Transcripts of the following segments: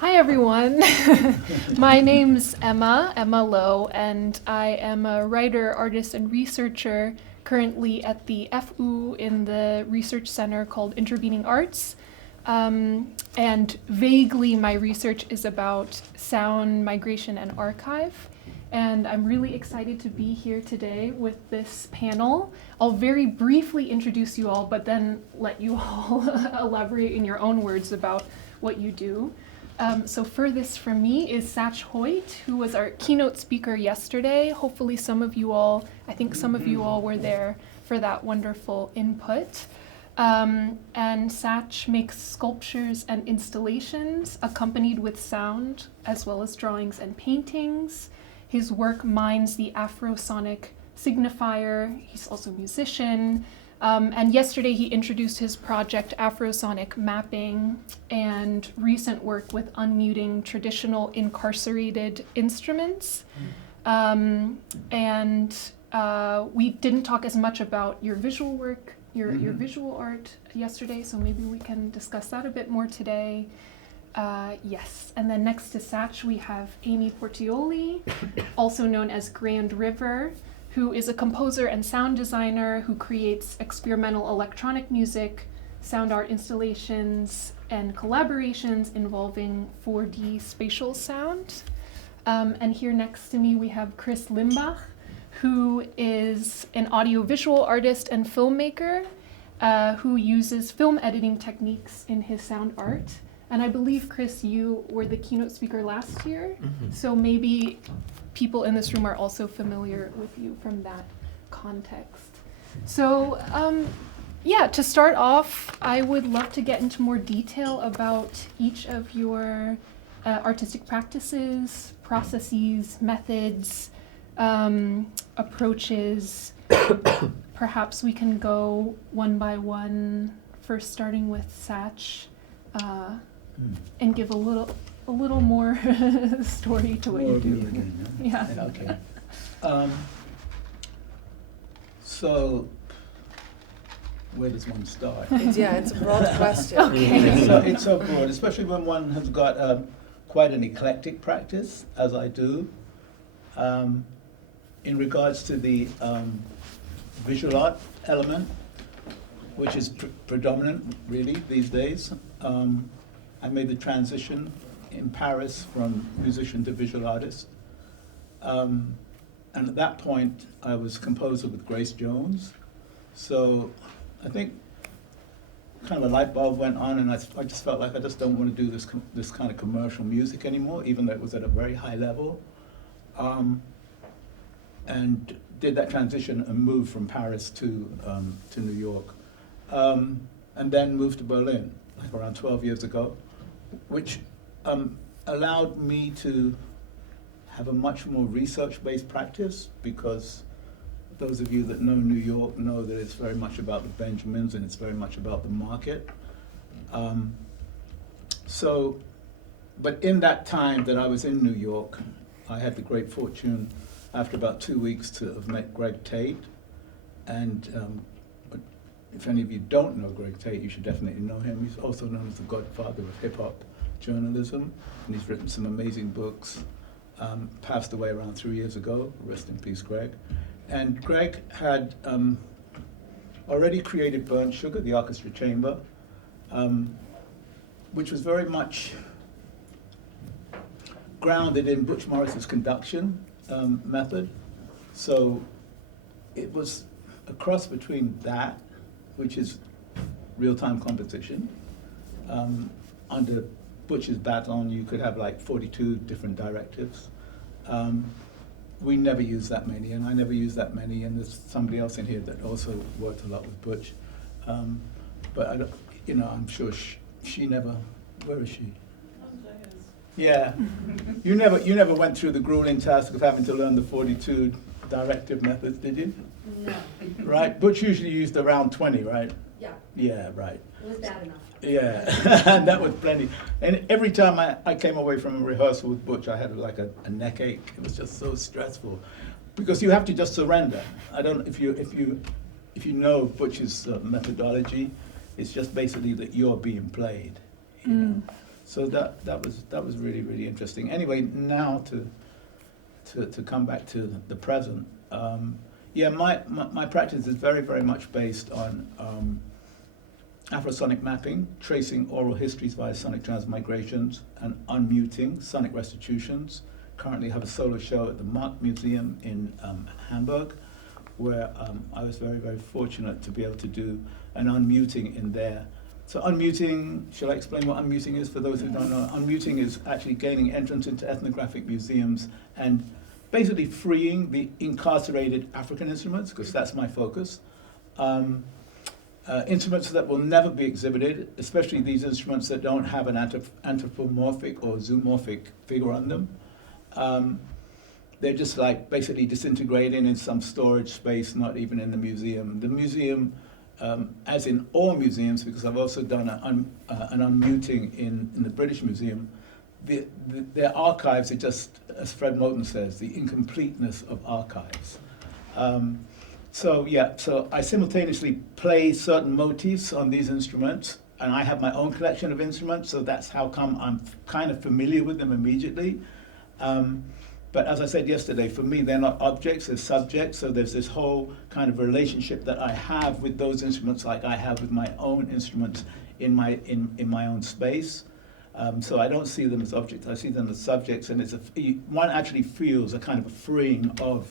Hi everyone. My name's Emma Lowe, and I am a writer, artist, and researcher currently at the FU in the research center called Intervening Arts. And vaguely my research is about sound, migration, and archive. And I'm really excited to be here today with this panel. I'll very briefly introduce you all, but then let you all elaborate in your own words about what you do. So furthest from me is Satch Hoyt, who was our keynote speaker yesterday. Hopefully I think some of you all were there for that wonderful input. And Satch makes sculptures and installations accompanied with sound, as well as drawings and paintings. His work mines the Afrosonic signifier. He's also a musician. And yesterday he introduced his project Afrosonic Mapping and recent work with unmuting traditional incarcerated instruments. We didn't talk as much about your visual work, your visual art yesterday, so maybe we can discuss that a bit more today. Yes, and then next to Satch we have Aimée Portioli, also known as Grand River, who is a composer and sound designer who creates experimental electronic music, sound art installations, and collaborations involving 4D spatial sound. And here next to me we have Kris Limbach, who is an audiovisual artist and filmmaker who uses film editing techniques in his sound art. And I believe, Kris, you were the keynote speaker last year, so maybe people in this room are also familiar with you from that context. So to start off, I would love to get into more detail about each of your artistic practices, processes, methods, approaches. Perhaps we can go one by one, first starting with Satch, and give a little more story to what you do. Again, yeah. Okay. So, where does one start? It's a broad question. Okay. It's so broad, especially when one has got quite an eclectic practice, as I do. In regards to the visual art element, which is predominant really these days. I made the transition in Paris from musician to visual artist. And at that point, I was composer with Grace Jones. So I think kind of a light bulb went on, and I just felt like I just don't want to do this kind of commercial music anymore, even though it was at a very high level. And did that transition and moved from Paris to New York. And then moved to Berlin, like around 12 years ago, which allowed me to have a much more research-based practice, because those of you that know New York know that it's very much about the Benjamins and it's very much about the market. But in that time that I was in New York, I had the great fortune, after about 2 weeks, to have met Greg Tate. And if any of you don't know Greg Tate, you should definitely know him. He's also known as the godfather of hip-hop journalism, and he's written some amazing books. Passed away around 3 years ago. Rest in peace, Greg. And Greg had already created Burnt Sugar, the orchestra chamber, which was very much grounded in Butch Morris's conduction method. So it was a cross between that, which is real-time composition. Under Butch's baton, you could have like 42 different directives. We never used that many, and I never used that many, and there's somebody else in here that also worked a lot with Butch. But I don't, I'm sure she never, where is she? Yeah, you never went through the grueling task of having to learn the 42 directive methods, did you? No. Right, Butch usually used around 20, right? Yeah. Yeah, right. It was bad enough. Yeah, and that was plenty. And every time I came away from a rehearsal with Butch, I had like a neck ache. It was just so stressful, because you have to just surrender. I don't if you know Butch's methodology, it's just basically that you're being played. You know? So that was really, really interesting. Anyway, now to come back to the present. Yeah, my practice is very, very much based on Afrosonic mapping, tracing oral histories via sonic transmigrations, and unmuting sonic restitutions. Currently have a solo show at the Mark Museum in Hamburg, where I was very, very fortunate to be able to do an unmuting in there. So unmuting, shall I explain what unmuting is for those who don't know? Unmuting is actually gaining entrance into ethnographic museums and basically freeing the incarcerated African instruments, because that's my focus. Instruments that will never be exhibited, especially these instruments that don't have an anthropomorphic or zoomorphic figure on them. They're just like basically disintegrating in some storage space, not even in the museum. The museum, as in all museums, because I've also done an unmuting in the British Museum, their archives are just, as Fred Moten says, the incompleteness of archives. So I simultaneously play certain motifs on these instruments, and I have my own collection of instruments, so that's how come I'm kind of familiar with them immediately. But as I said yesterday, for me, they're not objects, they're subjects, so there's this whole kind of relationship that I have with those instruments like I have with my own instruments in my own space. So I don't see them as objects, I see them as subjects, and one actually feels a kind of a freeing of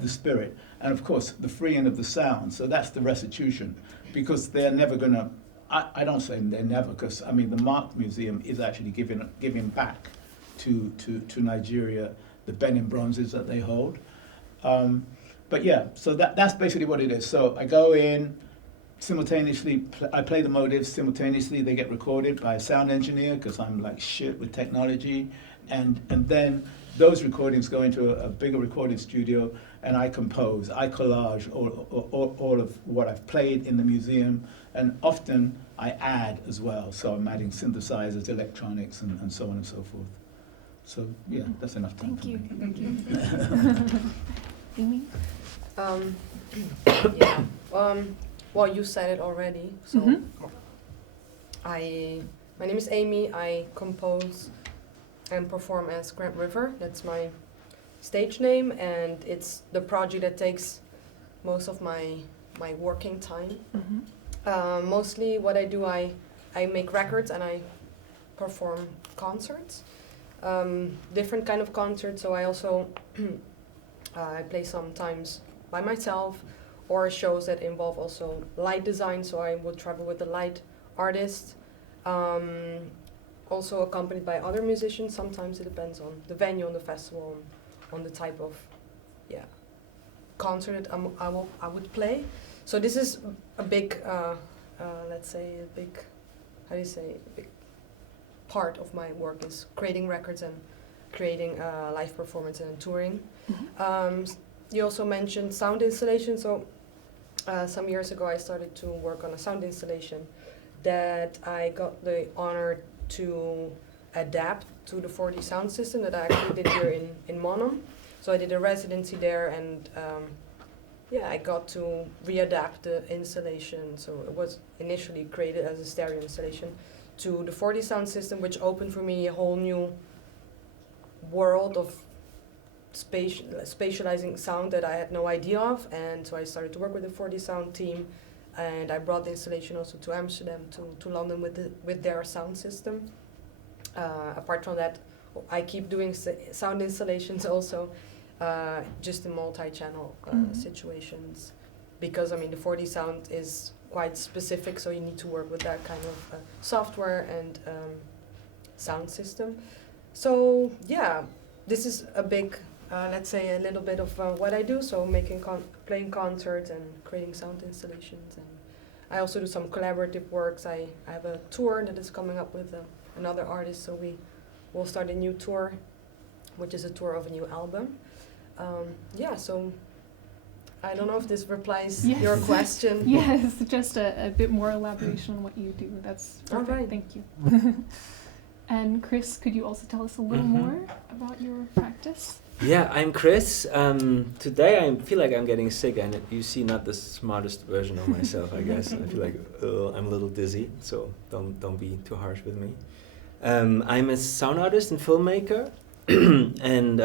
the spirit. And of course, the freeing of the sound, so that's the restitution, because they're never gonna, I don't say they're never, because I mean, the Mark Museum is actually giving back to Nigeria the Benin bronzes that they hold. But yeah, so that's basically what it is. So I go in, simultaneously, I play the motives, simultaneously they get recorded by a sound engineer, because I'm like shit with technology, and then those recordings go into a bigger recording studio, and I compose, I collage all of what I've played in the museum, and often I add as well, so I'm adding synthesizers, electronics, and so on and so forth. So yeah, that's enough time. Thank you. Me. Thank you. Aimée? Yeah. Well, you said it already. So my name is Aimée. I compose and perform as Grand River. That's my stage name, and it's the project that takes most of my working time. Mostly what I do, I make records and I perform concerts. Different kind of concerts, so I also I play sometimes by myself, or shows that involve also light design, so I would travel with a light artist, also accompanied by other musicians. Sometimes it depends on the venue, on the festival, on the type of concert that I would play. So this is a big, let's say a big, how do you say, a big part of my work is creating records and creating live performance and touring. You also mentioned sound installation. So some years ago I started to work on a sound installation that I got the honor to adapt to the 4D sound system that I actually did here in Monum. So I did a residency there, and I got to readapt the installation. So it was initially created as a stereo installation to the 4D sound system, which opened for me a whole new world of spatializing sound that I had no idea of. And so I started to work with the 4D sound team, and I brought the installation also to Amsterdam, to London with their sound system. Apart from that, I keep doing sound installations also, just in multi-channel situations, because I mean the 4D sound is quite specific, so you need to work with that kind of software and sound system. So yeah, this is a big, let's say a little bit of what I do. So playing concerts and creating sound installations, and I also do some collaborative works. I have a tour that is coming up with another artist, so we will start a new tour, which is a tour of a new album. So I don't know if this replies your question. Yes, just a bit more elaboration on what you do. That's perfect. All right. Thank you. And Kris, could you also tell us a little more about your practice? Yeah, I'm Kris. Today I feel like I'm getting sick, and you see not the smartest version of myself, I guess. I feel like I'm a little dizzy, so don't be too harsh with me. I'm a sound artist and filmmaker, and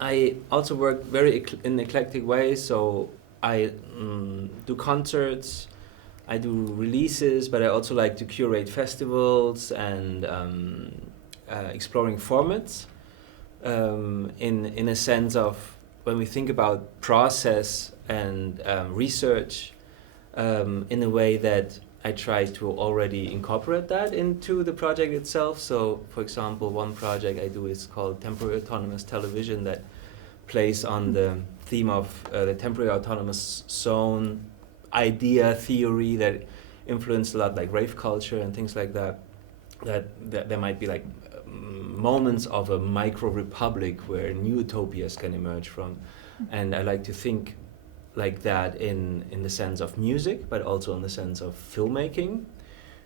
I also work very in eclectic ways. So I do concerts, I do releases, but I also like to curate festivals and exploring formats. In a sense of when we think about process and research, in a way that I try to already incorporate that into the project itself. So, for example, one project I do is called Temporary Autonomous Television, that plays on the theme of the temporary autonomous zone idea, theory that influenced a lot, like rave culture and things like that. That there might be like moments of a micro republic where new utopias can emerge from, and I like to think like that in the sense of music, but also in the sense of filmmaking,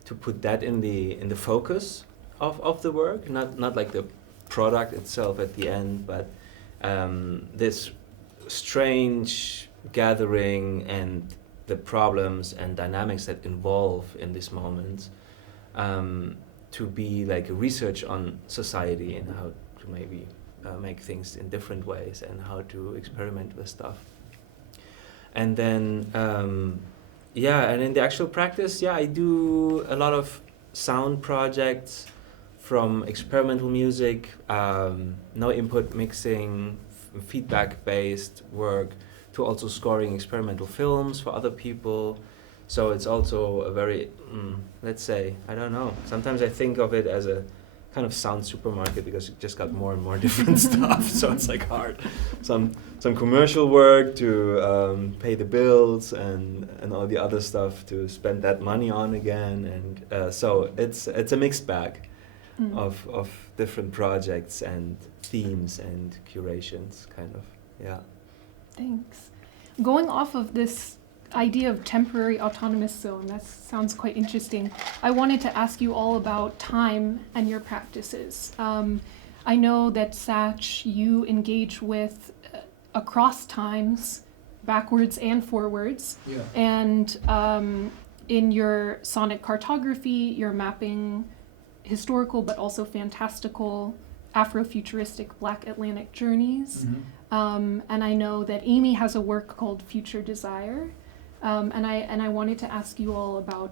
to put that in the focus of the work, not like the product itself at the end, but this strange gathering and the problems and dynamics that involve in these moments, to be like a research on society and how to maybe make things in different ways and how to experiment with stuff. And then, and in the actual practice, I do a lot of sound projects, from experimental music, no input mixing, feedback-based work, to also scoring experimental films for other people. So it's also a very, let's say, I don't know, sometimes I think of it as a kind of sound supermarket, because it just got more and more different stuff, so it's like hard. Some commercial work to pay the bills, and all the other stuff to spend that money on again, and so it's a mixed bag of different projects and themes and curations, kind of, yeah. Thanks. Going off of this idea of temporary autonomous zone, that sounds quite interesting. I wanted to ask you all about time and your practices. I know that Satch, you engage with across times, backwards and forwards. Yeah. And in your sonic cartography, you're mapping historical but also fantastical Afrofuturistic Black Atlantic journeys. Mm-hmm. And I know that Aimée has a work called Future Desire. And I wanted to ask you all about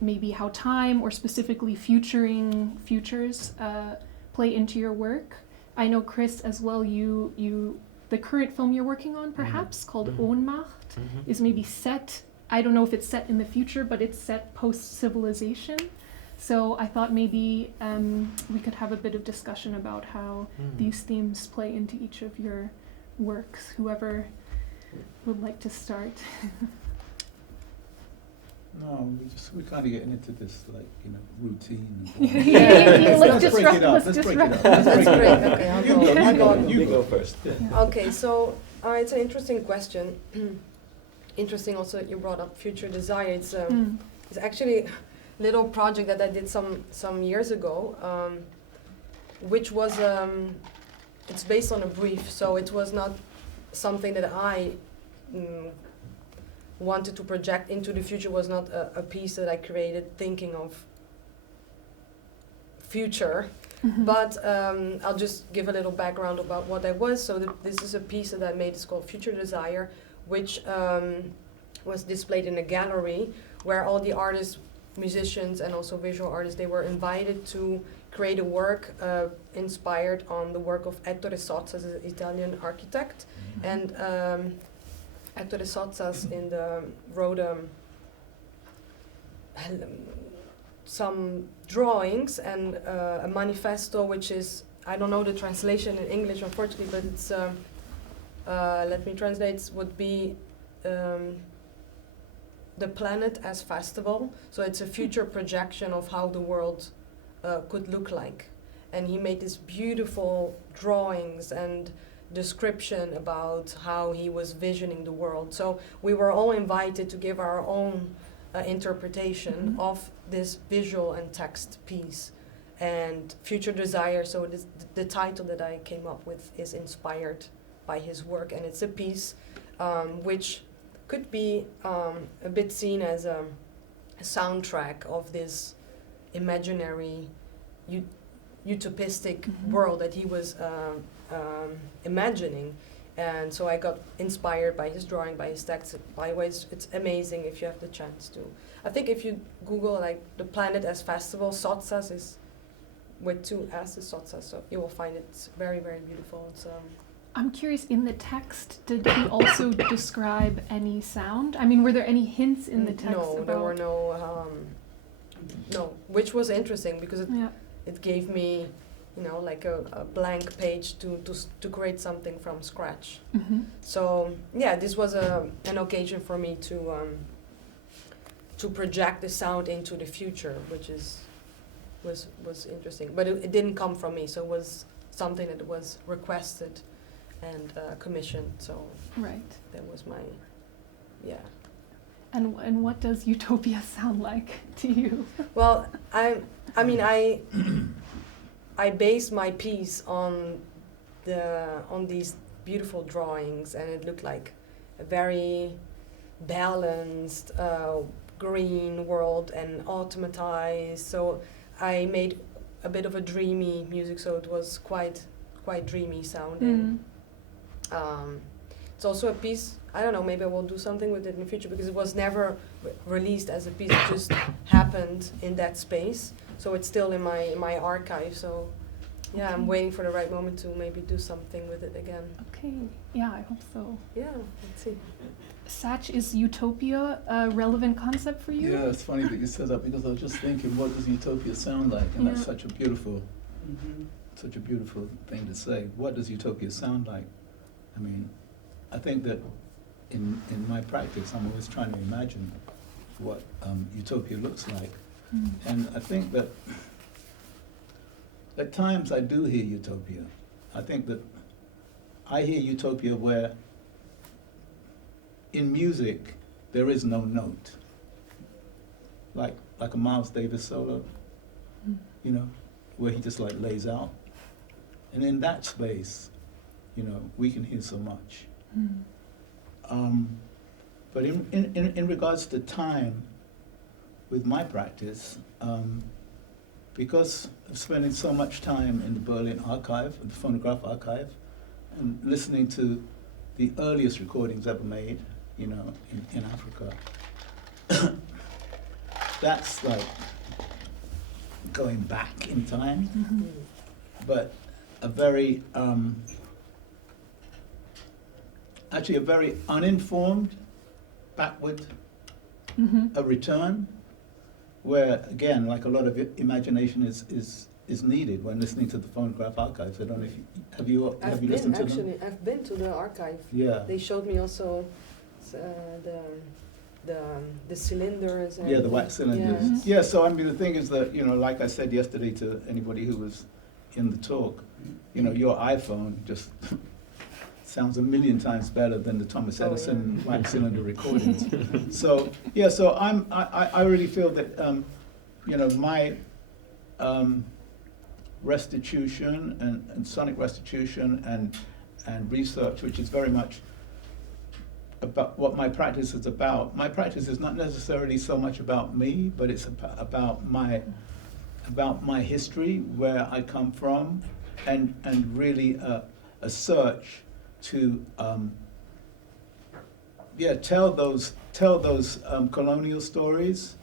maybe how time, or specifically futures play into your work. I know, Kris, as well, you the current film you're working on, perhaps, called Ohnmacht, is maybe set, I don't know if it's set in the future, but it's set post-civilization. So I thought maybe we could have a bit of discussion about how these themes play into each of your works. Whoever would like to start. No, we're kind of getting into this, like, routine. Let's break it up. Let's break it up. Okay, I'll go. You go first. Yeah. Okay, so it's an interesting question. Interesting also that you brought up Future Desire. It's actually a little project that I did some years ago, which was it's based on a brief, so it was not something that I wanted to project into the future. Was not a piece that I created thinking of future. But I'll just give a little background about what I was. So this is a piece that I made. It's called Future Desire, which was displayed in a gallery where all the artists, musicians, and also visual artists, they were invited to create a work inspired on the work of Ettore Sottsa's, an Italian architect. And Ettore Sottsa's wrote some drawings and a manifesto, which is, I don't know the translation in English, unfortunately, but it's, let me translate, would be the planet as festival. So it's a future projection of how the world could look like. And he made these beautiful drawings and description about how he was visioning the world. So we were all invited to give our own interpretation of this visual and text piece. And Future Desire, so the title that I came up with is inspired by his work, and it's a piece which could be a bit seen as a soundtrack of this imaginary, utopistic Mhm. world that he was imagining. And so I got inspired by his drawing, by his text. By the way, it's amazing if you have the chance to. I think if you Google like the Planet S Festival, Sotsas is with 2 S's, Sotsas, so you will find it's very, very beautiful. It's I'm curious, in the text, did he also describe any sound? I mean, were there any hints in the text no, about... there were no, which was interesting because Yeah. it gave me, like a blank page to create something from scratch. Mm-hmm. So yeah, this was an occasion for me to project the sound into the future, which was interesting. But it didn't come from me, so it was something that was requested and commissioned. So Right. that was my, yeah. And what does utopia sound like to you? Well, I based my piece on these beautiful drawings, and it looked like a very balanced green world and automatized. So I made a bit of a dreamy music, so it was quite dreamy sounding. It's also a piece, I don't know, maybe I will do something with it in the future, because it was never released as a piece, it just happened in that space. So it's still in my archive, so yeah, I'm Okay. waiting for the right moment to maybe do something with it again. Okay, yeah, I hope so. Yeah, let's see. Satch, is utopia a relevant concept for you? Yeah, it's funny that you said that, because I was just thinking, what does utopia sound like? And that's Yeah. such a beautiful thing to say. What does utopia sound like? I mean, I think that in my practice, I'm always trying to imagine what utopia looks like. Mm. And I think that at times I do hear utopia. I think that I hear utopia where in music there is no note. Like a Miles Davis solo, Mm. where he just like lays out. And in that space, we can hear so much. Mm. But in regards to time, with my practice, because of spending so much time in the Berlin archive, the phonograph archive, and listening to the earliest recordings ever made, in Africa, that's like going back in time, Mhm. but a very, actually a very uninformed, backward, Mhm. a return, where again, like a lot of imagination is needed when listening to the phonograph archives. I don't know if have you listened to them? I've been to the archive. Yeah. They showed me also the cylinders. And Yeah, the wax cylinders. Yeah. Yeah, so I mean, the thing is that, like I said yesterday to anybody who was in the talk, your iPhone just sounds a million times better than the Thomas Oh, Edison yeah. wax cylinder recordings. So I really feel that my restitution and sonic restitution and research, which is very much about what my practice is about. My practice is not necessarily so much about me, but it's about my history, where I come from, and really a search to tell those colonial stories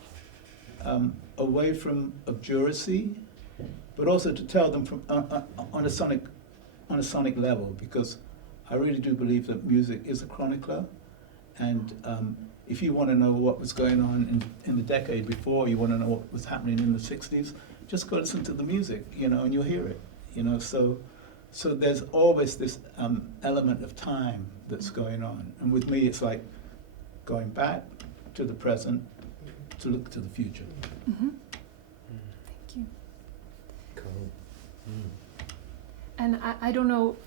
away from obduracy, but also to tell them from on a sonic level, because I really do believe that music is a chronicler. And if you want to know what was going on in the decade before, you want to know what was happening in the 60s, just go listen to the music, and you'll hear it. So there's always this element of time that's going on. And with me, it's like going back to the present to look to the future. Mhm. Thank you. Cool. And I don't know,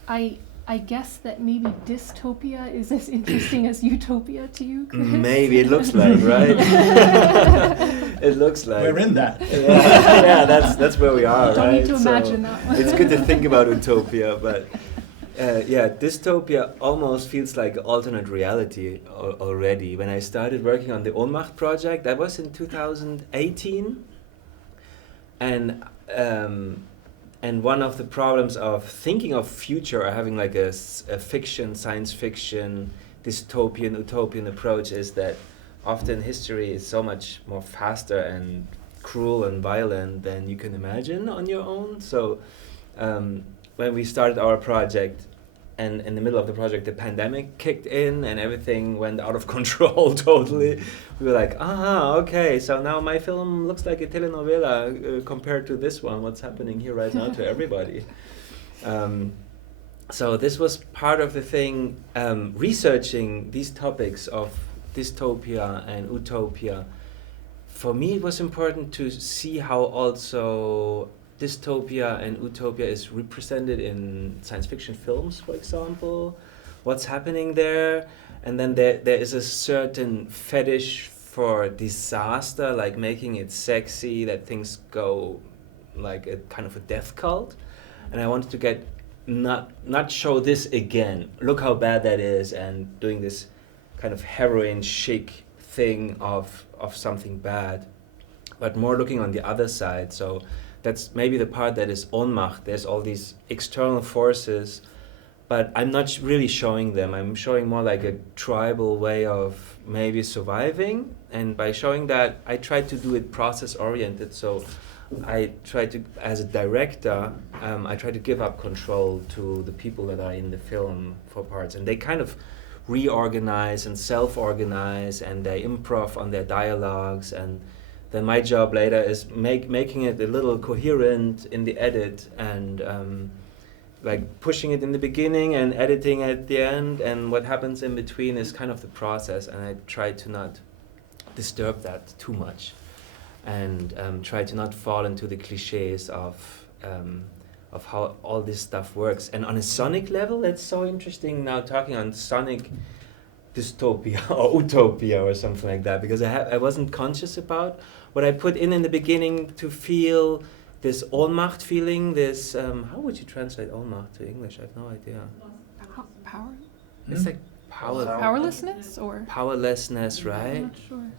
I guess that maybe dystopia is as interesting as utopia to you, Kris? Maybe it looks like, right? It looks like. We're in that. Yeah, that's where we are, Don't right? need to imagine that one. It's good to think about utopia, but dystopia almost feels like alternate reality already. When I started working on the Ohnmacht project, that was in 2018. and one of the problems of thinking of future or having like a fiction, science fiction, dystopian, utopian approach is that often history is so much more faster and cruel and violent than you can imagine on your own. So when we started our project, and in the middle of the project the pandemic kicked in and everything went out of control totally, we were like, okay, so now my film looks like a telenovela compared to this one, what's happening here right now to everybody. So this was part of the thing, researching these topics of dystopia and utopia. For me it was important to see how also dystopia and utopia is represented in science fiction films, for example, what's happening there. And then there is a certain fetish for disaster, like making it sexy, that things go like a kind of a death cult. And I wanted to get not show this again, look how bad that is, and doing this kind of heroin chic thing of something bad, but more looking on the other side. So that's maybe the part that is Ohnmacht. There's all these external forces, but I'm not really showing them. I'm showing more like a tribal way of maybe surviving. And by showing that, I try to do it process-oriented. So I try to, as a director, I try to give up control to the people that are in the film for parts. And they kind of reorganize and self-organize, and they improv on their dialogues, and then my job later is making it a little coherent in the edit, and like pushing it in the beginning and editing at the end, and what happens in between is kind of the process, and I try to not disturb that too much, and try to not fall into the cliches of how all this stuff works. And on a sonic level, it's so interesting now talking on sonic dystopia or utopia or something like that, because I wasn't conscious about what I put in the beginning to feel this Ohnmacht feeling, this, how would you translate Ohnmacht to English? I have no idea. Power? It's like Powerlessness or? Powerlessness, right? I'm not sure.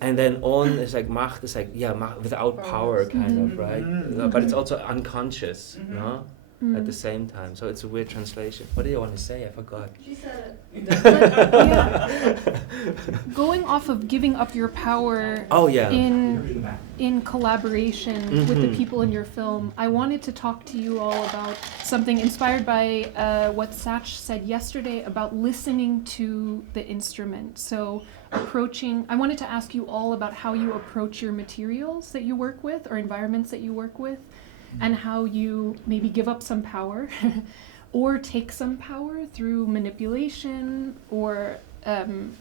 And then on is like Macht is like, Macht without power, kind of, right? But it's also unconscious, no? At the same time. So it's a weird translation. What did you want to say? I forgot. She said But, going off of giving up your power in collaboration with the people in your film, I wanted to talk to you all about something inspired by what Satch said yesterday about listening to the instrument. So I wanted to ask you all about how you approach your materials that you work with or environments that you work with, and how you maybe give up some power or take some power through manipulation, or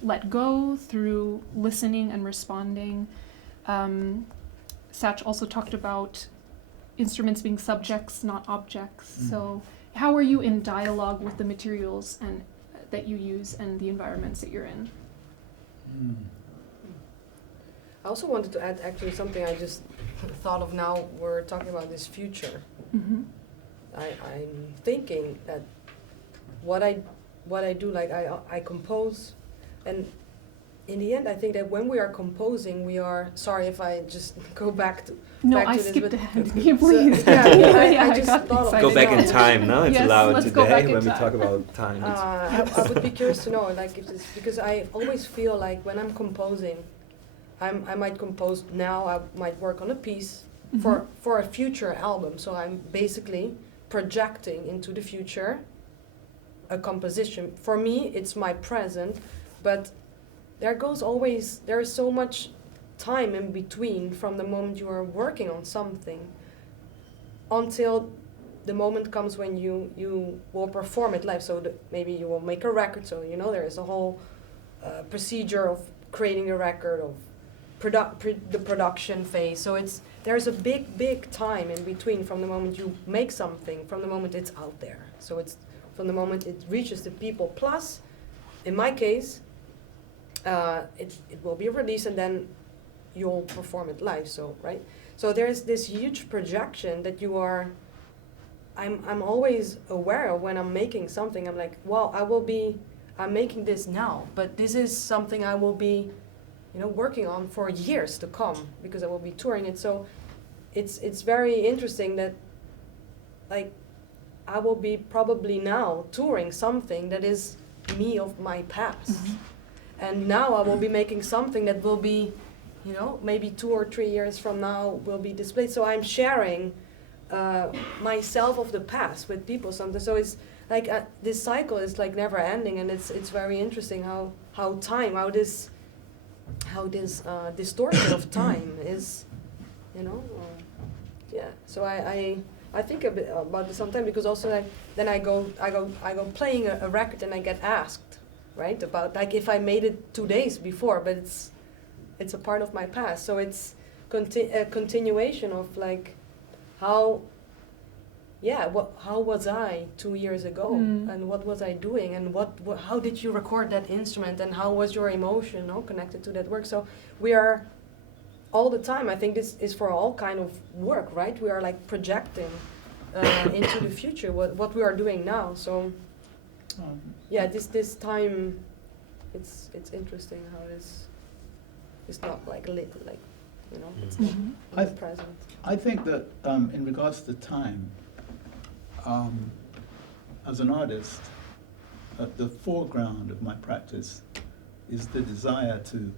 let go through listening and responding. Satch also talked about instruments being subjects, not objects. So how are you in dialogue with the materials and that you use and the environments that you're in? I also wanted to add actually something I just thought of now. We're talking about this future. Mm-hmm. I'm thinking that what I do, like I compose, and in the end I think that when we are composing, we are, sorry if I just go back to I this, skipped but ahead. Can you please? So, I I just got thought of excited. Go back in now. time, no? It's Yes, allowed let's go back today in when we time. talk about time. I would be curious to know, like, if this, because I always feel like when I'm composing, I might compose now. I might work on a piece for a future album. So I'm basically projecting into the future a composition. For me, it's my present, but there is so much time in between from the moment you are working on something until the moment comes when you will perform it live. So maybe you will make a record. So there is a whole procedure of creating a record, of the production phase. So there's a big time in between from the moment you make something, from the moment it's out there. So it's from the moment it reaches the people. Plus, in my case, it will be released and then you'll perform it live. So right. So there's this huge projection that I'm always aware of when I'm making something. I'm like, well, I'm making this now, but this is something I will be, working on for years to come, because I will be touring it. So it's very interesting that, like, I will be probably now touring something that is me of my past. And now I will be making something that will be, you know, maybe 2 or 3 years from now will be displayed. So I'm sharing myself of the past with people sometimes. So it's like this cycle is like never ending, and it's very interesting how this distortion of time is, you know, yeah. So I think a bit about this sometimes, because also like then I go playing a record and I get asked, right, about like if I made it 2 days before, but it's a part of my past. So it's a continuation of like how was I 2 years ago, and what was I doing, and how did you record that instrument, and how was your emotion, connected to that work. So we are all the time, I think this is for all kind of work, right? We are like projecting into the future what we are doing now. So yeah, this time, it's interesting how it's not like lit, like, you know, it's not in the present. I think that in regards to time, as an artist, at the foreground of my practice is the desire to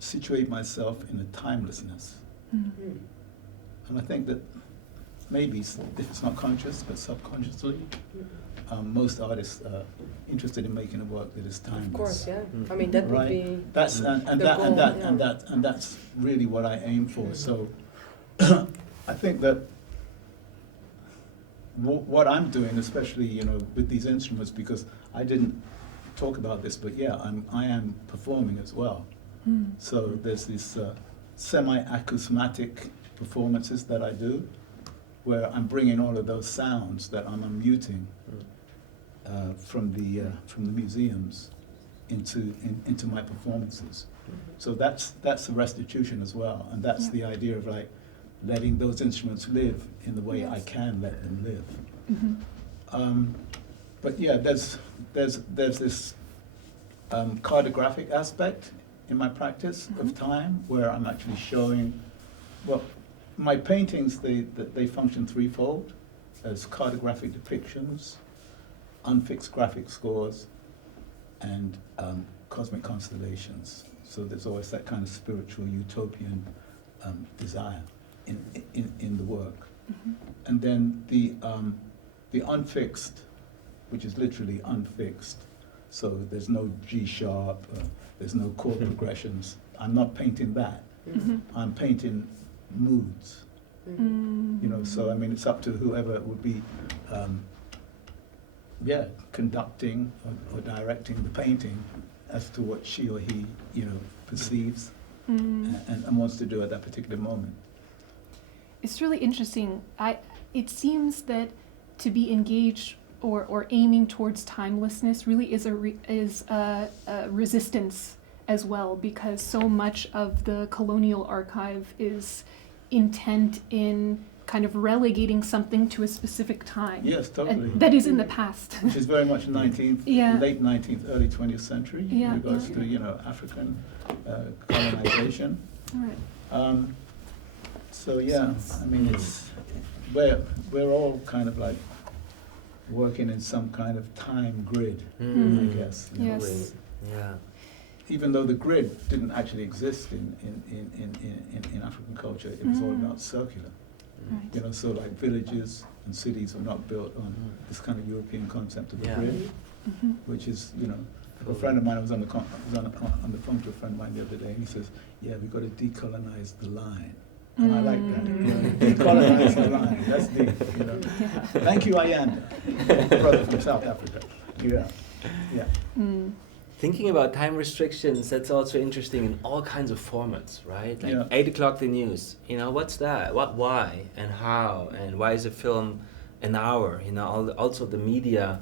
situate myself in a timelessness. And I think that maybe, if it's not conscious, but subconsciously, most artists are interested in making a work that is timeless. Of course, yeah. I mean, that would be that's and that's really what I aim for. So I think that what I'm doing, especially, you know, with these instruments, because I didn't talk about this, but yeah, I am performing as well. So there's these semi-acousmatic performances that I do, where I'm bringing all of those sounds that I'm unmuting from the museums into my performances. So that's a restitution as well, and that's the idea of like letting those instruments live in the way I can let them live. But yeah, there's this cartographic aspect in my practice of time, where I'm actually showing, well, my paintings, they function threefold, as cartographic depictions, unfixed graphic scores, and cosmic constellations. So there's always that kind of spiritual utopian desire in the work. And then the unfixed, which is literally unfixed, so there's no G sharp, there's no chord progressions. I'm not painting that. I'm painting moods. You know, so I mean, it's up to whoever would be conducting or directing the painting as to what she or he, you know, perceives and wants to do at that particular moment. It's really interesting. It seems that to be engaged or aiming towards timelessness really is a resistance as well, because so much of the colonial archive is intent in kind of relegating something to a specific time. Yes, totally. That is in the past. Which is very much late 19th, early 20th century in regards to, you know, African colonization. Right. So yeah, I mean, we're all kind of like working in some kind of time grid, I guess. You know? Yes. Yeah. Even though the grid didn't actually exist in African culture, it was all about circular. Right. You know, so like villages and cities were not built on this kind of European concept of the grid, which is, you know, a friend of mine was on the phone to a friend of mine the other day, and he says, "Yeah, we've got to decolonize the line." And I like that. You know, decolonize the line. That's deep. You know. Thank you, Ayanda, brother from South Africa. Yeah. Thinking about time restrictions, that's also interesting in all kinds of formats, right? Like 8 o'clock the news, you know, what's that? Why, and how, and why is a film an hour? You know, also the media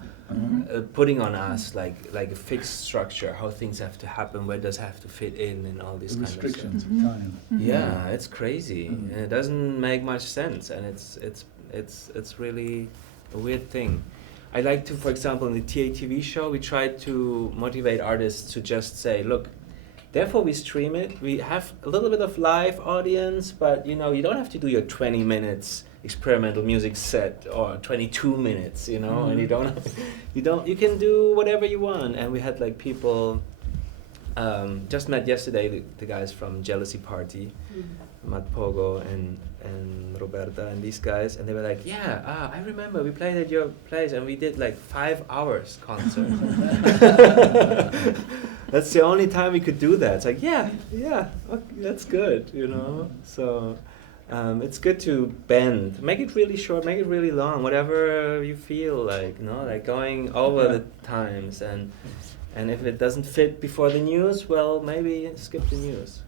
putting on us like a fixed structure, how things have to happen, where does it have to fit in, and all these The kind of restrictions stuff. of time. Yeah, it's crazy, and it doesn't make much sense, and it's really a weird thing. I like to, for example, in the TA TV show, we try to motivate artists to just say, look, Therefore, we stream it. We have a little bit of live audience, but you don't have to do your 20 minutes experimental music set or 22 minutes, and you can do whatever you want. And we had like people, just met yesterday, the guys from Jealousy Party, Matt Pogo and Roberta and these guys, and they were like, I remember we played at your place and we did like 5 hours concert. That's the only time we could do that. It's like, okay, that's good, So it's good to bend, make it really short, make it really long, whatever you feel like, like going over the times, and if it doesn't fit before the news, well, maybe skip the news.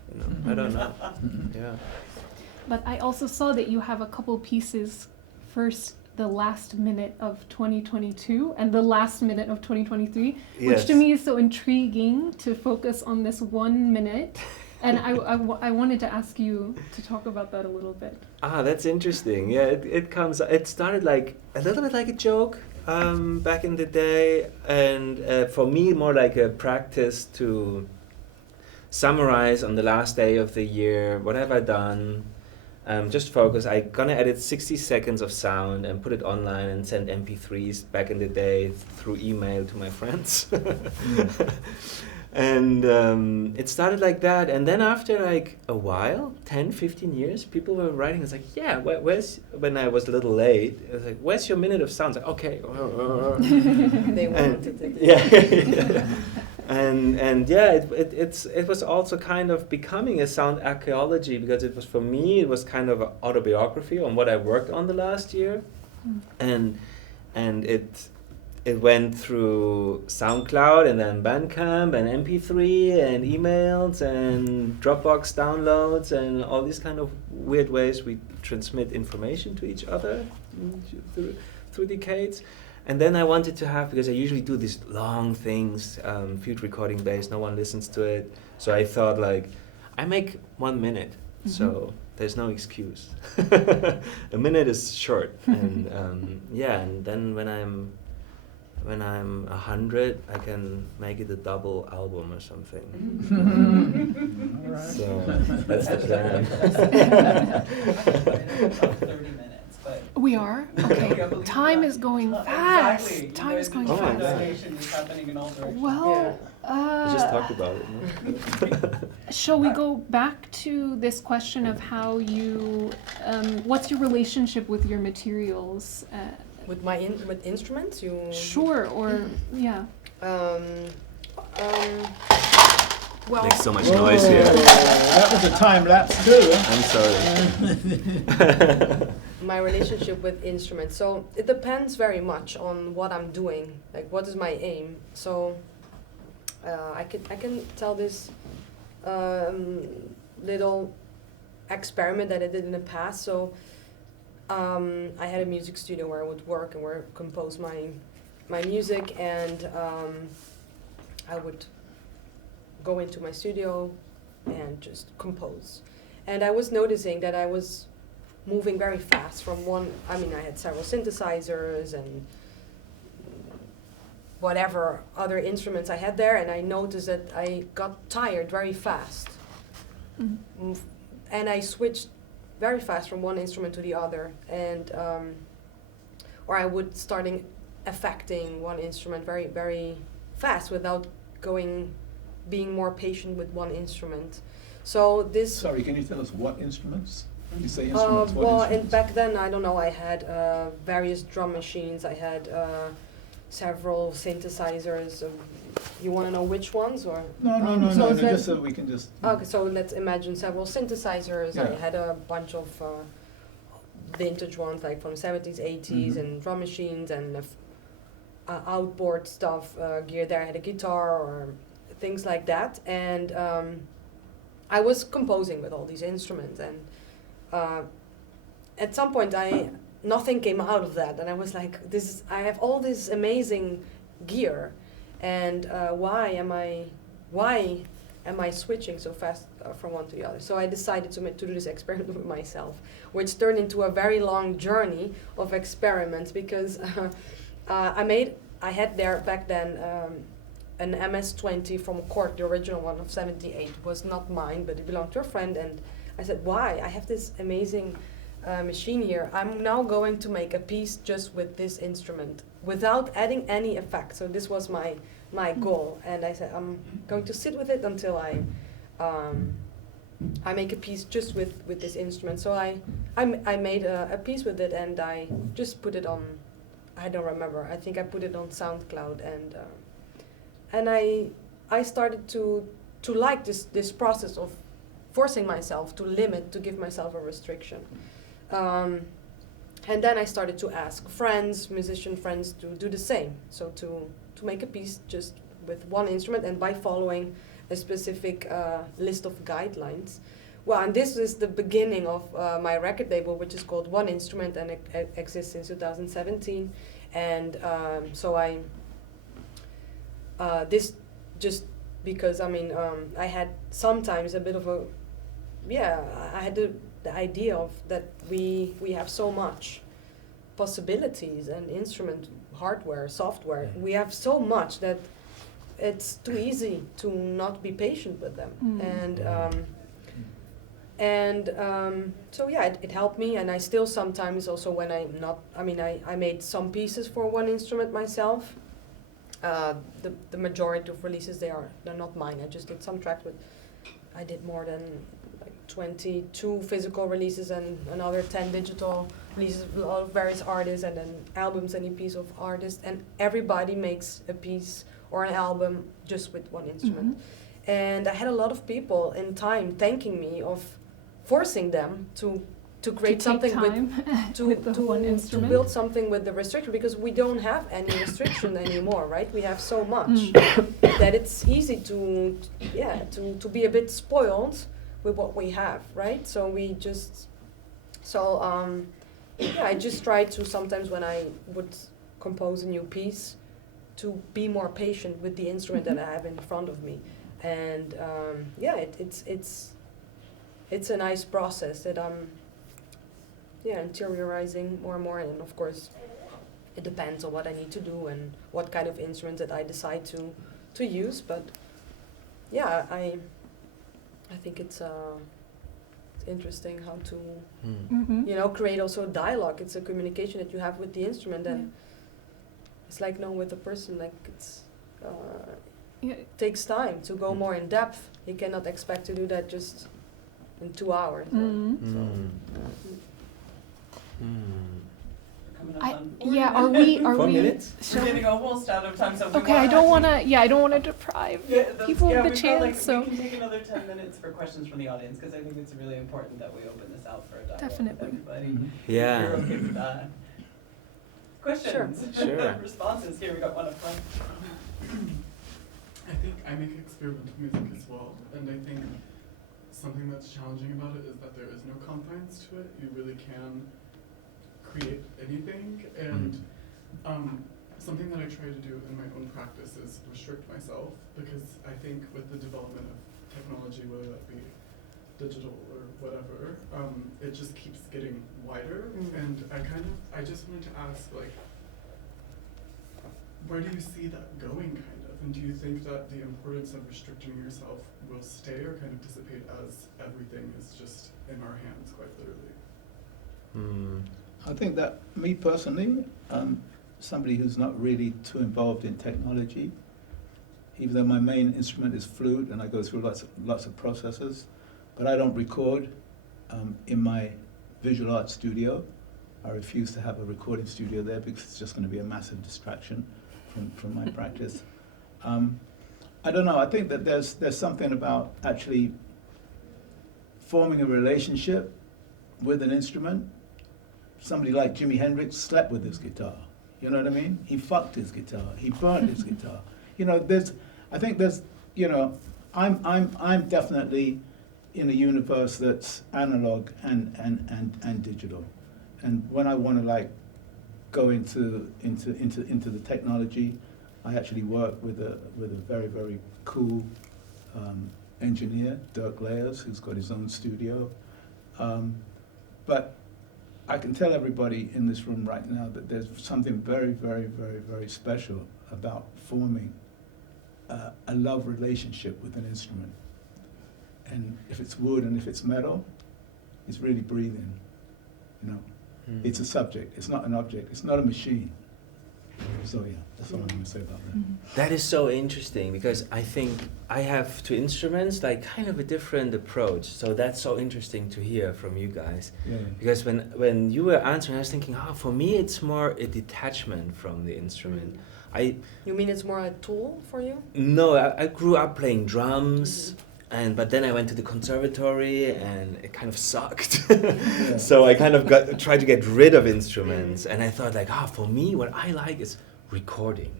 I don't know. Yeah. But I also saw that you have a couple pieces. First, the last minute of 2022 and the last minute of 2023, which to me is so intriguing to focus on this 1 minute. And I wanted to ask you to talk about that a little bit. That's interesting. Yeah, it started like a little bit like a joke back in the day, and for me more like a practice to summarize on the last day of the year, what have I done. Just focus. I'm gonna edit 60 seconds of sound and put it online and send MP3s back in the day through email to my friends. And it started like that. And then after like a while, 10, 15 years, people were writing. It's like, where's, when I was a little late, it was like, where's your minute of sound? It's like, okay. They wanted it. Yeah. And it was also kind of becoming a sound archaeology, because it was, for me, it was kind of an autobiography on what I worked on the last year. And it went through SoundCloud and then Bandcamp and MP3 and emails and Dropbox downloads and all these kind of weird ways we transmit information to each other through decades. And then I wanted to have, because I usually do these long things, field recording based, no one listens to it. So I thought, like, I make 1 minute, so there's no excuse. A minute is short, and and then when I'm 100, I can make it a double album or something. Right. So that's the plan. About 30 minutes, but We are? Okay. Time is going fast. Exactly. Time is going Oh my fast. God. Conversation is happening in all directions. Well, We just talked about it. No? shall we go back to this question of how you, what's your relationship with your materials? With with instruments, you. Sure, or, yeah. Well, Makes so much Whoa, noise here. That was a time lapse too. I'm sorry. my relationship with instruments. So it depends very much on what I'm doing. Like, what is my aim? So I can tell this little experiment that I did in the past. So I had a music studio where I would work and where I compose my music, and I would go into my studio and just compose. And I was noticing that I was moving very fast from one, I had several synthesizers and whatever other instruments I had there, and I noticed that I got tired very fast. And I switched very fast from one instrument to the other, and or I would starting affecting one instrument very, very fast without being more patient with one instrument. So this. Sorry, can you tell us what instruments? You say instruments. What Well, instruments? back then, I don't know. I had various drum machines. I had several synthesizers. You want to know which ones, or? No, So just so we can just. Okay, so let's imagine several synthesizers. Yeah. I had a bunch of vintage ones, like from 70s, 80s, and drum machines, and outboard stuff, gear there. I had a guitar or things like that, and I was composing with all these instruments, and at some point nothing came out of that, and I was like, I have all this amazing gear, and why am I switching so fast from one to the other? So I decided to do this experiment with myself, which turned into a very long journey of experiments, because I had there back then an MS-20 from Cork, the original one of 78, was not mine, but it belonged to a friend. And I said, why? I have this amazing machine here. I'm now going to make a piece just with this instrument without adding any effect. So this was my goal. And I said, I'm going to sit with it until I make a piece just with this instrument. So I made a piece with it, and I just put it on, I don't remember, I think I put it on SoundCloud, and I started to like this process of forcing myself to limit, to give myself a restriction. And then I started to ask friends, musician friends, to do the same. So to make a piece just with one instrument and by following a specific list of guidelines. Well, and this is the beginning of my record label, which is called One Instrument, and it exists since 2017. And so this just because, I mean, I had sometimes a bit of a, I had the idea of that we have so much possibilities and instrument hardware, software. We have so much that it's too easy to not be patient with them. So yeah, it helped me, and I still sometimes also when I'm not, I mean, I made some pieces for one instrument myself. The majority of releases, they're not mine. I just did some tracks, but I did more than like 22 physical releases and another 10 digital releases with a lot of various artists, and then albums and EPs of artists, and everybody makes a piece or an album just with one instrument. Mm-hmm. And I had a lot of people in time thanking me of forcing them to create something to build something with the restriction, because we don't have any restriction anymore, right? We have so much that it's easy to be a bit spoiled with what we have, right? So we just I just try to sometimes when I would compose a new piece to be more patient with the instrument that I have in front of me, and it's a nice process that I'm interiorizing more and more. And of course it depends on what I need to do and what kind of instrument that I decide to use, but yeah, I think it's interesting how to create also dialogue. It's a communication that you have with the instrument, and it's like knowing with a person, like it's takes time to go more in depth. You cannot expect to do that just in 2 hours. Are we 4 minutes? We're getting almost out of time, so okay, I don't want to deprive people of the chance, like, so we can take another 10 minutes for questions from the audience, because I think it's really important that we open this out for a dialogue Definitely. with everybody. Mm-hmm. Yeah. You're okay with that? Questions? Sure. Responses. Here, we got one up front. I think I make experimental music as well, and I think something that's challenging about it is that there is no confines to it. You really can create anything, and something that I try to do in my own practice is restrict myself, because I think with the development of technology, whether that be digital or whatever, it just keeps getting wider. And I just wanted to ask, like, where do you see that going, kind of? And do you think that the importance of restricting yourself will stay or kind of dissipate as everything is just in our hands, quite literally? I think that, me personally, somebody who's not really too involved in technology, even though my main instrument is flute and I go through lots of processes, but I don't record in my visual arts studio. I refuse to have a recording studio there because it's just going to be a massive distraction from my practice. I don't know, I think that there's something about actually forming a relationship with an instrument. Somebody like Jimi Hendrix slept with his guitar, you know what I mean? He fucked his guitar, he burned his guitar. You know, I'm definitely in a universe that's analog and digital. And when I want to like go into the technology, I actually work with a very, very cool engineer, Dirk Layers, who's got his own studio. But I can tell everybody in this room right now that there's something very, very, very, very special about forming a love relationship with an instrument. And if it's wood and if it's metal, it's really breathing, you know. It's a subject, it's not an object, it's not a machine. So yeah, that's all I'm gonna say about that. That is so interesting because I think I have to instruments like kind of a different approach. So that's so interesting to hear from you guys. Yeah. Because when you were answering, I was thinking, for me it's more a detachment from the instrument. You mean it's more a tool for you? No, I grew up playing drums. But then I went to the conservatory and it kind of sucked. So I kind of tried to get rid of instruments, and I thought like, for me, what I like is recording.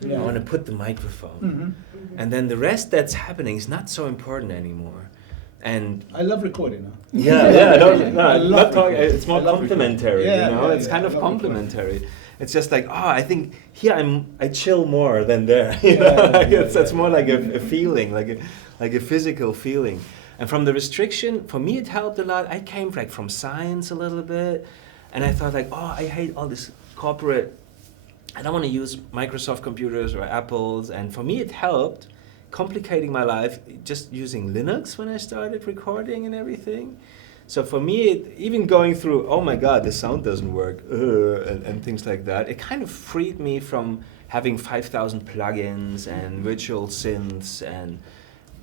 Yeah. I want to put the microphone, and then the rest that's happening is not so important anymore. And I love recording now. It's more complementary. Yeah, it's kind of complementary. It's just like, I think here I chill more than there. It's more like a feeling, like a physical feeling. And from the restriction, for me it helped a lot. I came like from science a little bit, and I thought like, I hate all this corporate. I don't want to use Microsoft computers or Apple's. And for me it helped, complicating my life, just using Linux when I started recording and everything. So for me, even going through, oh my God, the sound doesn't work, and things like that, it kind of freed me from having 5,000 plugins and virtual synths and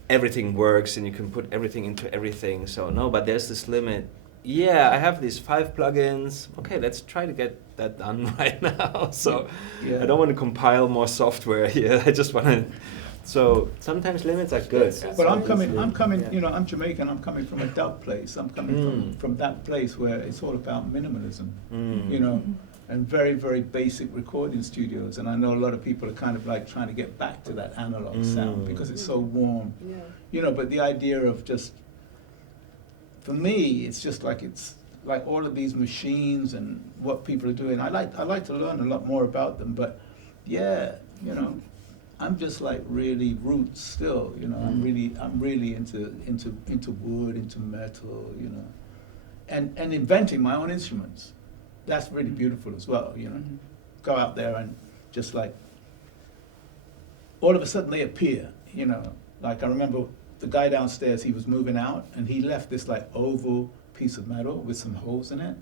everything works and you can put everything into everything. So no, but there's this limit. Yeah, I have these 5 plugins. Okay, let's try to get that done right now. So I don't want to compile more software here. I just want to. So sometimes limits are good. But I'm coming, you know, I'm Jamaican, I'm coming from a dub place. I'm coming from that place where it's all about minimalism, you know, and very, very basic recording studios. And I know a lot of people are kind of like trying to get back to that analog sound because it's so warm, you know, but the idea of just, for me, it's just like all of these machines and what people are doing. I like to learn a lot more about them, but yeah, you know, I'm just like really roots still, you know. I'm really into wood, into metal, you know, and inventing my own instruments. That's really beautiful as well, you know. Go out there and just like all of a sudden they appear, you know. Like I remember the guy downstairs, he was moving out and he left this like oval piece of metal with some holes in it,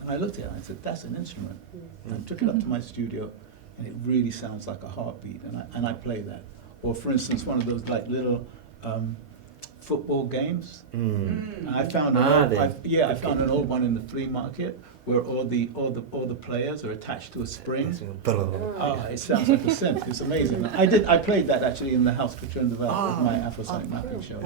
and I looked at it and I said, that's an instrument. And I took it up to my studio. And it really sounds like a heartbeat, and I play that. Or for instance, one of those like little football games. And I found I found an old one in the flea market where all the players are attached to a spring. It sounds like a synth. It's amazing. I played that actually in the House Couture with my Afrosonic mapping show.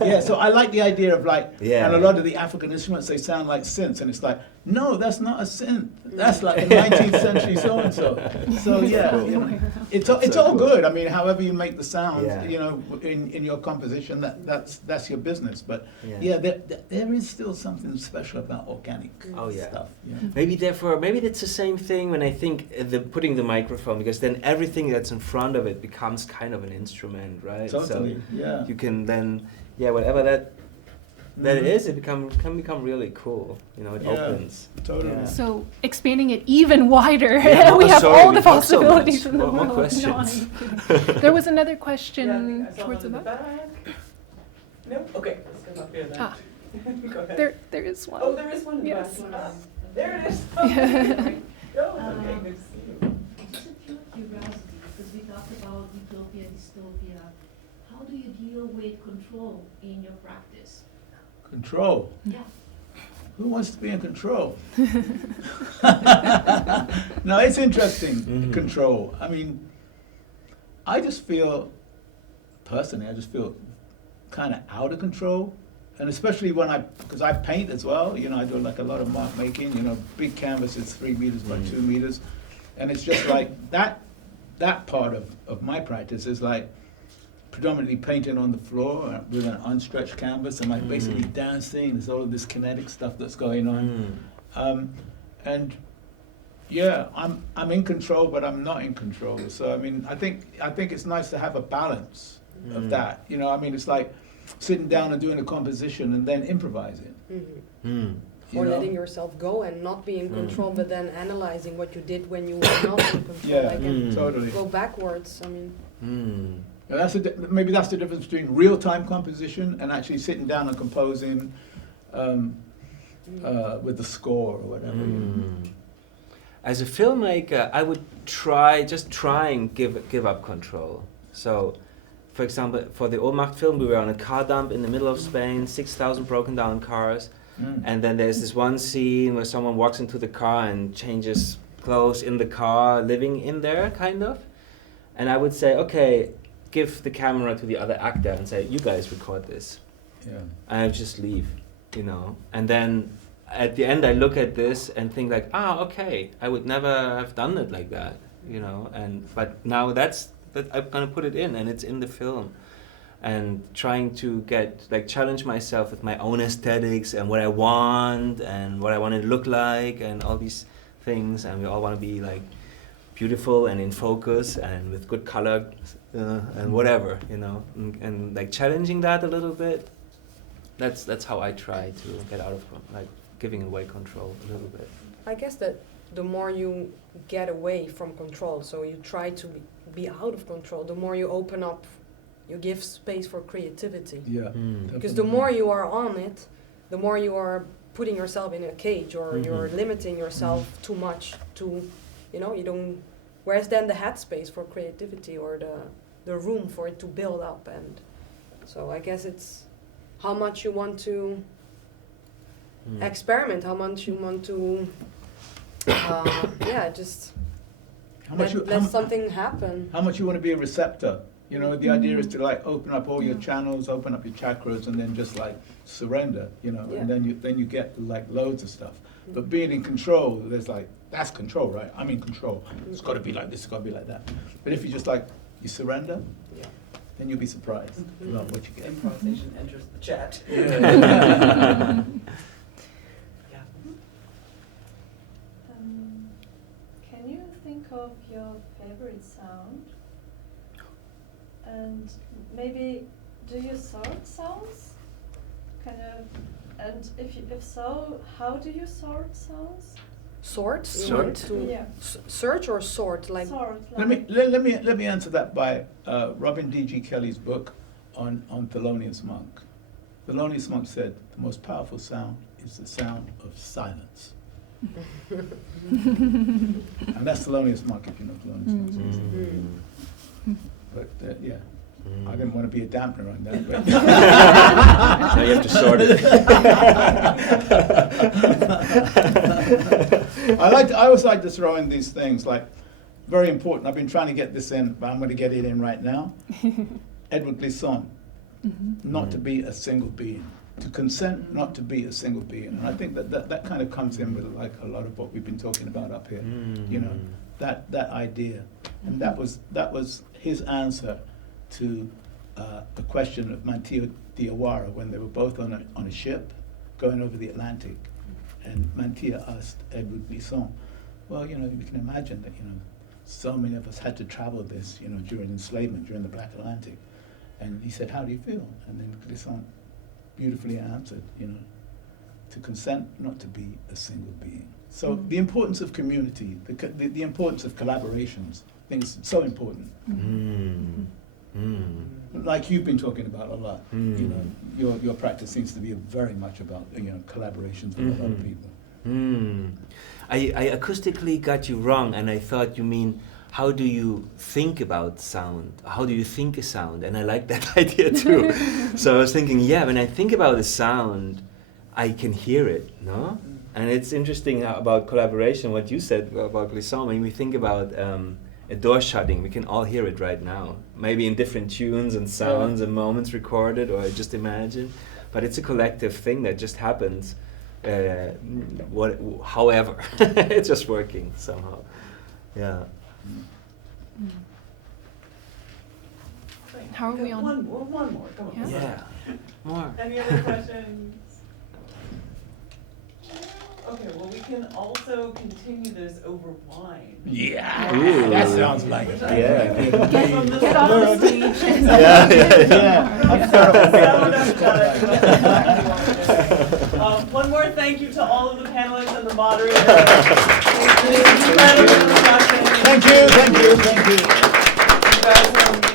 Yeah, so I like the idea of like, and a lot of the African instruments, they sound like synths, and it's like, no, that's not a synth. That's like a 19th century so-and-so. So yeah, you know, it's all good. I mean, however you make the sound, you know, in your composition, that's your business. But there is still something special about organic stuff. Yeah. Maybe that's the same thing when I think putting the microphone, because then everything that's in front of it becomes kind of an instrument, right? Totally, so you can then, whatever that is, it can become really cool. You know, it opens. Totally. Yeah. So expanding it even wider, we have sorry, all the we talked so possibilities much. in the More world. questions. No, there was another question I saw towards the one in back. No? Okay, let's go up here then. Go ahead. There is one. Oh, there is one in the Yes. back. There it is. Okay, good to see you. Just a pure curiosity, because we talked about utopia, dystopia. How do you deal with control in your practice? Control. Yeah. Who wants to be in control? No, it's interesting, control. I mean, I just feel, personally, kind of out of control. And especially because I paint as well, you know, I do like a lot of mark making, you know, big canvases, 3 meters by 2 meters. And it's just like that part of my practice is like predominantly painting on the floor with an unstretched canvas and like basically dancing. There's all of this kinetic stuff that's going on. And yeah, I'm in control, but I'm not in control. So I mean, I think it's nice to have a balance of that. You know, I mean, it's like sitting down and doing a composition and then improvising. or know? letting yourself go and not be in control, but then analyzing what you did when you were not in control. Yeah, Like, and totally. go backwards. I mean, And that's maybe that's the difference between real-time composition and actually sitting down and composing with the score or whatever. You know? As a filmmaker, I would try and give up control. So, for example, for the Ohnmacht film, we were on a car dump in the middle of Spain, 6,000 broken down cars, and then there's this one scene where someone walks into the car and changes clothes in the car, living in there, kind of. And I would say, okay, give the camera to the other actor and say, you guys record this. Yeah. And I just leave, you know. And then at the end I look at this and think like, okay, I would never have done it like that, you know. But now that I'm gonna put it in, and it's in the film. And trying to challenge myself with my own aesthetics and what I want and what I want it to look like and all these things. And we all want to be like beautiful and in focus and with good color and whatever, you know. And like challenging that a little bit. That's how I try to get out of like giving away control a little bit. I guess that the more you get away from control, so you try to be out of control, the more you open up, you give space for creativity. Yeah. Because the more you are on it, the more you are putting yourself in a cage, or you're limiting yourself too much to, you know, you don't. Whereas then the headspace for creativity, or the room for it to build up, and so I guess it's how much you want to experiment, how much you want to, just let something happen. How much you want to be a receptor? You know, the idea is to like open up all your channels, open up your chakras, and then just like surrender. You know, and then you get like loads of stuff. But being in control, there's like that's control, right? I'm in control. It's got to be like this. It's got to be like that. But if you just like you surrender, then you'll be surprised about what you get. Improvisation enters the chat. Yeah. Can you think of your favorite sound? And maybe do you sort sounds? And if so, how do you sort sounds? Sort? Sort? Yeah. Search or sort? Like Sort. Let me answer that by Robin D.G. Kelly's book on Thelonious Monk. Thelonious Monk said the most powerful sound is the sound of silence. And that's Thelonious Monk, if you know Thelonious Monk. But I didn't want to be a dampener on that. But Now you have to sort it. I always like to throw in these things, like very important. I've been trying to get this in, but I'm going to get it in right now. Edward Glissant, not to be a single being, to consent not to be a single being, and I think that kind of comes in with like a lot of what we've been talking about up here. You know, that idea, and that was his answer to the question of Mantilla Diawara when they were both on a ship going over the Atlantic, and Mantilla asked Edward Glissant, well, you know, you can imagine that, you know, so many of us had to travel this, you know, during enslavement, during the Black Atlantic, and he said, how do you feel? And then Glissant beautifully answered, you know, to consent not to be a single being. So the importance of community, the importance of collaborations, I think is so important. Like you've been talking about a lot, you know, your practice seems to be very much about, you know, collaborations with a lot of people. I acoustically got you wrong, and I thought you mean how do you think about sound? How do you think a sound? And I like that idea too. So I was thinking, when I think about a sound, I can hear it, no? And it's interesting about collaboration, what you said about Glissant. When we think about a door shutting, we can all hear it right now. Maybe in different tunes and sounds and moments recorded or just imagined. But it's a collective thing that just happens. However, it's just working somehow. Yeah. How are we on? One more, come on. Yeah. More. Any other questions? Okay, well, we can also continue this over wine. Yeah, Ooh. that sounds like it. Yeah. Get off the stage. Yeah. One more more thank you to all of the panelists and the moderator. Thank you. Thank you, thank you, thank you. You guys,